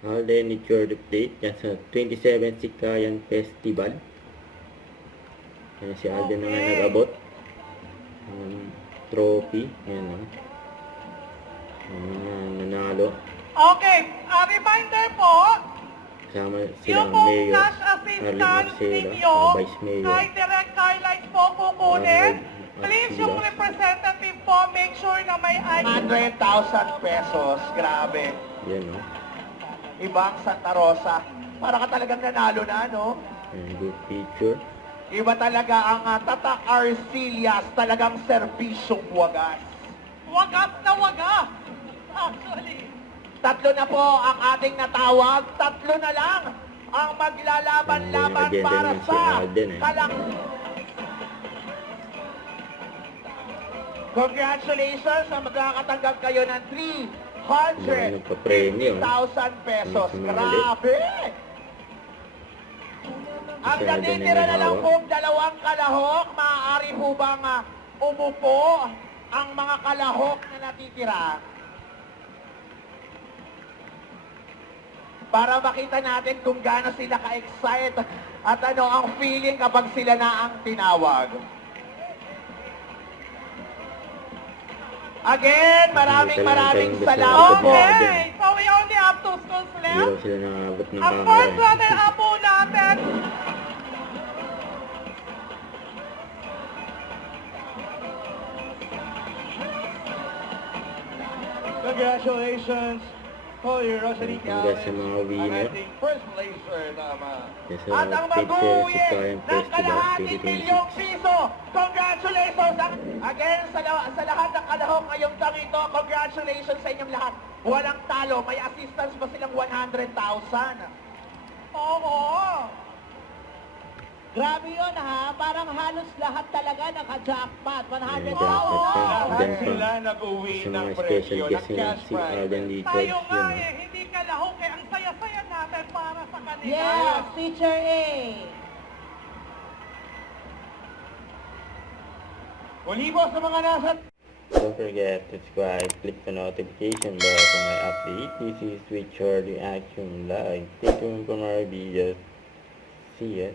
Alden, it's your update. Yan sa 27 Sikayan Festival. Yan si Alden na nga nag-abot. Trophy. Yan o. Nanalo. Okay, a reminder po, Kasama yung silang pong Mayor, cash Arlene assistance Marcela, ninyo, Vice Mayor. kay Direct Carlines po kukunin. Please, yung Arcila. representative po, make sure na may ID. 100,000 pesos. Grabe. Yan o. Ibang Santa Rosa. Para ka talagang nanalo na, no? Yan, good picture. Iba talaga ang Tatak Arcillas. Talagang serbisyong wagas. Wagas na wagas. Actually. Tatlo na po ang ating natawag. Tatlo na lang ang maglalaban-laban Agenda para naman si sa Alden, eh. kalang... Congratulations sa magkakatanggap kayo ng 350,000 pesos. Sumali. Grabe! Ang Masyado natitira na lang nananawa. pong dalawang kalahok, maaari po bang umupo ang mga kalahok na natitira? Para makita natin kung gaano sila ka-excite at ano ang feeling kapag sila na ang tinawag. Again, maraming salamat po. Okay, so we only have 2 schools Hindi left. raw sila nakabot ng Ang camera. first runner-up po natin, Congratulations, Holy Rosary Congrats sa mga winner. first placer naman. Yes, At ang Pete mag-uwi Sikayan ng Festival kalahating 2026. milyong piso. Congratulations! Again, sa lahat ng kalahok ngayong taon ito, congratulations sa inyong lahat. Walang talo, may assistance pa silang 100,000. oo. Grabe yun ha, parang halos lahat talaga naka-jackpot, 100,000. Lahat Dyan sila pa. nag-uwi Sa ng mga special premyo, ng guest nila, cash si prize. Alden Richards. Tayo nga Yun, eh, hindi kalahok eh. Ang saya-saya natin para sa kanila. Yes, Teacher A. Muli po sa mga nasa... Don't forget to subscribe, click the notification bell for my update. This is Richard Reaction Live. Stay tuned for more videos. See ya.